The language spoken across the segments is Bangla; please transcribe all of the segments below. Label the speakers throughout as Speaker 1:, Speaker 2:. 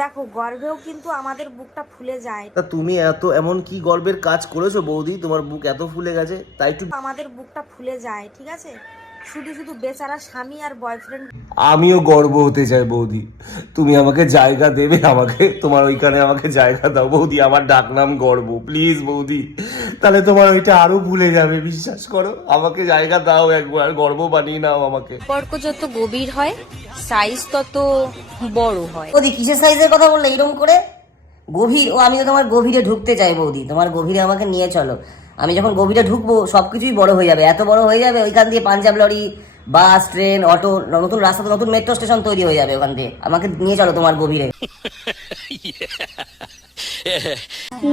Speaker 1: দেখো গর্বেও কিন্তু আমাদের বুকটা ফুলে যায়।
Speaker 2: তা তুমি এত এমন কি গর্বের কাজ করেছ বৌদি? তোমার বুক এত ফুলে গেছে তাই একটু
Speaker 1: আমাদের বুকটা ফুলে যায় ঠিক আছে? শুধু শুধু বেচারা স্বামী আর বয়ফ্রেন্ড
Speaker 2: আমিও গর্ব হতে চাই বৌদি। তুমি আমাকে জায়গা দেবে আমাকে তোমার ওইখানে আমাকে জায়গা দাও। বৌদি আমার ডাক নাম গর্ব। প্লিজ বৌদি তাহলে তোমার ওইটা আরও ভুলে যাবে বিশ্বাস করো। আমাকে জায়গা দাও একবার গর্ব বানিয়ে নাও আমাকে।
Speaker 3: সম্পর্ক যত গভীর হয় সাইজ তত বড় হয়।
Speaker 4: বৌদি কিসের সাইজের কথা বললে? এরকম করে? গভীর ও আমি তো তোমার গভীরে ঢুকতে চাই বৌদি। তোমার গভীরে আমাকে নিয়ে চলো। আমি যখন গভীরে ঢুকবো সব কিছুই বড় হয়ে যাবে। এত বড় হয়ে যাবে ওইখান দিয়ে Punjab lorry bus train auto নতুন রাস্তা নতুন মেট্রো স্টেশন তৈরি হয়ে যাবে ওখান দিয়ে। আমাকে নিয়ে চলো তোমার গভীরে।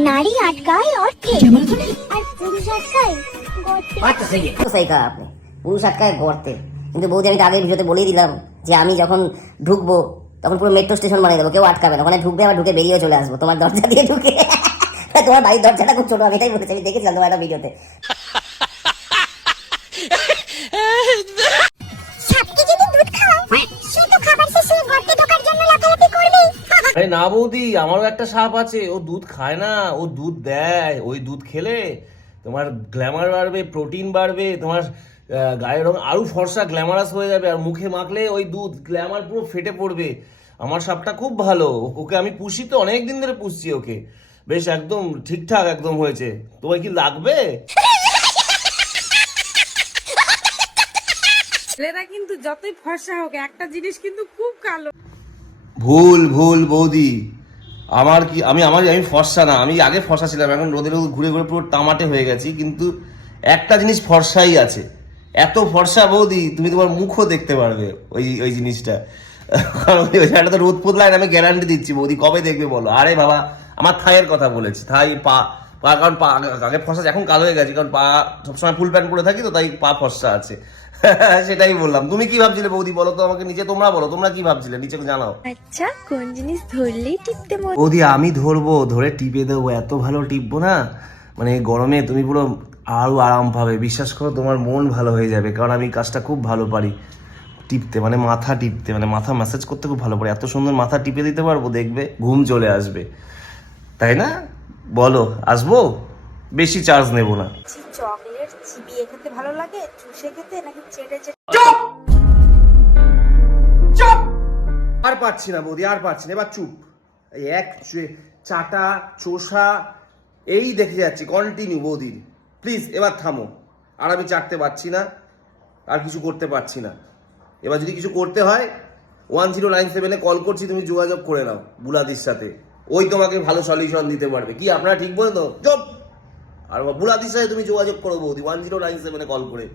Speaker 5: নারী আটকায় অর্থে। আর পুরুষ আটকায় গর্তে।
Speaker 4: তো সেই কা আপনি। পুরুষ আটকায় গর্তে। কিন্তু বৌদি আমি আগের ভিডিওতে বলেই দিলাম যে আমি যখন ঢুকবো তখন পুরো মেট্রো স্টেশন বানিয়ে দেবো কেউ আটকাবে না। ওখানে ঢুকবে আবার ঢুকে বেরিয়ে চলে আসব। তোমার দরজা দিয়ে ঢুকে। তোমার বাড়ির দরজাটা খুব ছোট আমি এটাই বলেছি। আমি দেখেছিলাম তোমার একটা ভিডিওতে।
Speaker 2: আরে না বৌদি আমারও একটা সাপ আছে ও দুধ খায় না ও দুধ দেয় ওই দুধ খেলে তোমার গ্ল্যামার বাড়বে প্রোটিন বাড়বে তোমার গায়ের রং আরও ফর্সা গ্ল্যামারাস হয়ে যাবে আর মুখে মাখলে ওই দুধ গ্ল্যামার পুরো ফেটে পড়বে। আমার সাপটা খুব ভালো ও- ওকে আমি পুষি তো অনেক দিন ধরে পুষছি ওকে। বেশ একদম ঠিকঠাক একদম হয়েছে। তোমার কি লাগবে?
Speaker 1: ছেলেরা কিন্তু যতই ফর্সা হোক একটা জিনিস কিন্তু খুব কালো।
Speaker 2: ভুল ভুল বৌদি। আমার কি আমি আমার আমি ফর্সা না। আমি আগে ফর্সা ছিলাম এখন রোদে রোদ ঘুরে ঘুরে পুরো টামাটে হয়ে গেছি কিন্তু একটা জিনিস ফর্সাই আছে। এত ফর্সা বৌদি তুমি তোমার মুখও দেখতে পারবে ওই ওই জিনিসটা। কারণ ওই জায়গাটা তো রোদ পোদলায় আমি গ্যারান্টি দিচ্ছি বৌদি কবে দেখবে বলো? আরে বাবা আমার থাইয়ের কথা বলেছি থাই পা পা কারণ পা আগে আছে, এখন কালো হয়ে গেছে কারণ পা সবসময় ফুল প্যান্ট পরে থাকি তো তাই পা ফর্সা আছে। সেটাই বললাম। তুমি কি ভাবছিলে বৌদি বলো তো আমাকে নিচে তোমরা বলো তোমরা কি ভাবছিলে? নিচে জানাও।
Speaker 3: আচ্ছা কোন জিনিস ধরলেই টিপতে
Speaker 2: বৌদি আমি ধরবো ধরে টিপে দেবো এত ভালো টিপবো না? মানে গরমে তুমি পুরো আরও আরাম পাবে বিশ্বাস করো তোমার মন ভালো হয়ে যাবে কারণ আমি কাজটা খুব ভালো পারি টিপতে মানে মাথা টিপতে মানে মাথা ম্যাসাজ করতে খুব ভালো পারি। এত সুন্দর মাথা টিপে দিতে পারব দেখবে ঘুম চলে আসবে। তাই না? বলো আসব? বেশি চার্জ নেব না।
Speaker 1: চকলেট চিবিয়ে খেতে ভালো লাগে? চুষে খেতে নাকি চেটে চেটে?
Speaker 2: আর পাচ্ছি না বৌদি আর পাচ্ছি না। এবার চুপ। এই এক চাটা চোষা এই দেখে যাচ্ছি কন্টিনিউ বৌদির প্লিজ এবার থামো। আর আমি চাটতে পারছি না আর কিছু করতে পারছি না। এবার যদি কিছু করতে হয় ওয়ান জিরো নাইন সেভেনে কল করছি তুমি যোগাযোগ করে নাও বুলাদির সাথে। ওই তোমাকে ভালো সলিউশন দিতে পারবে। কি, আপনারা ঠিক বলেন তো? জব আর বুলাদির সাথে তুমি যোগাযোগ করো বৌদি ওয়ান জিরো নাইন সেভেনে কল করে।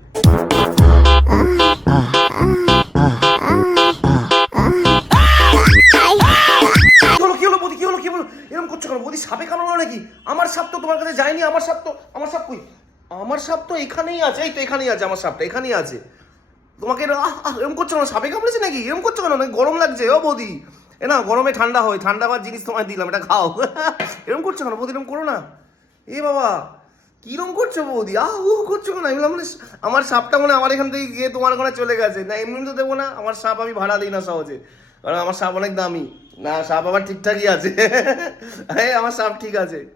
Speaker 2: এরকম করছ কেন? সাপে কামড়ালো নাকি? আমার সাপ তো তোমার কাছে যায়নি, আমার সাপ তো আমার সাপ কই? আমার সাপ তো এখানেই আছে, এই তো এখানেই আছে, আমার সাপটা এখানেই আছে। তোমাকে এরম করছ কেন? সাপে কামড়েছে নাকি? এরম করছ কেন? গরম লাগছে? ও বৌদি। এ না, গরমে ঠান্ডা হয়, ঠান্ডা হওয়ার জিনিস তোমায় দিলাম, এটা খাও। এরকম করছ কেন বৌদি এরকম করো না। এ বাবা, কিরম করছ বৌদি? আহ করছ কেন? আমি মানে আমার সাপটা মানে আমার এখান থেকে গিয়ে তোমার ওখানে চলে গেছে। না, এমনি তো দেবো না, আমার সাপ আমি ভাড়া দিই না সহজে। কারণ আমার সাপ অনেক দামি। না, সাপ আবার ঠিকঠাকই আছে। হ্যাঁ আমার সাপ ঠিক আছে।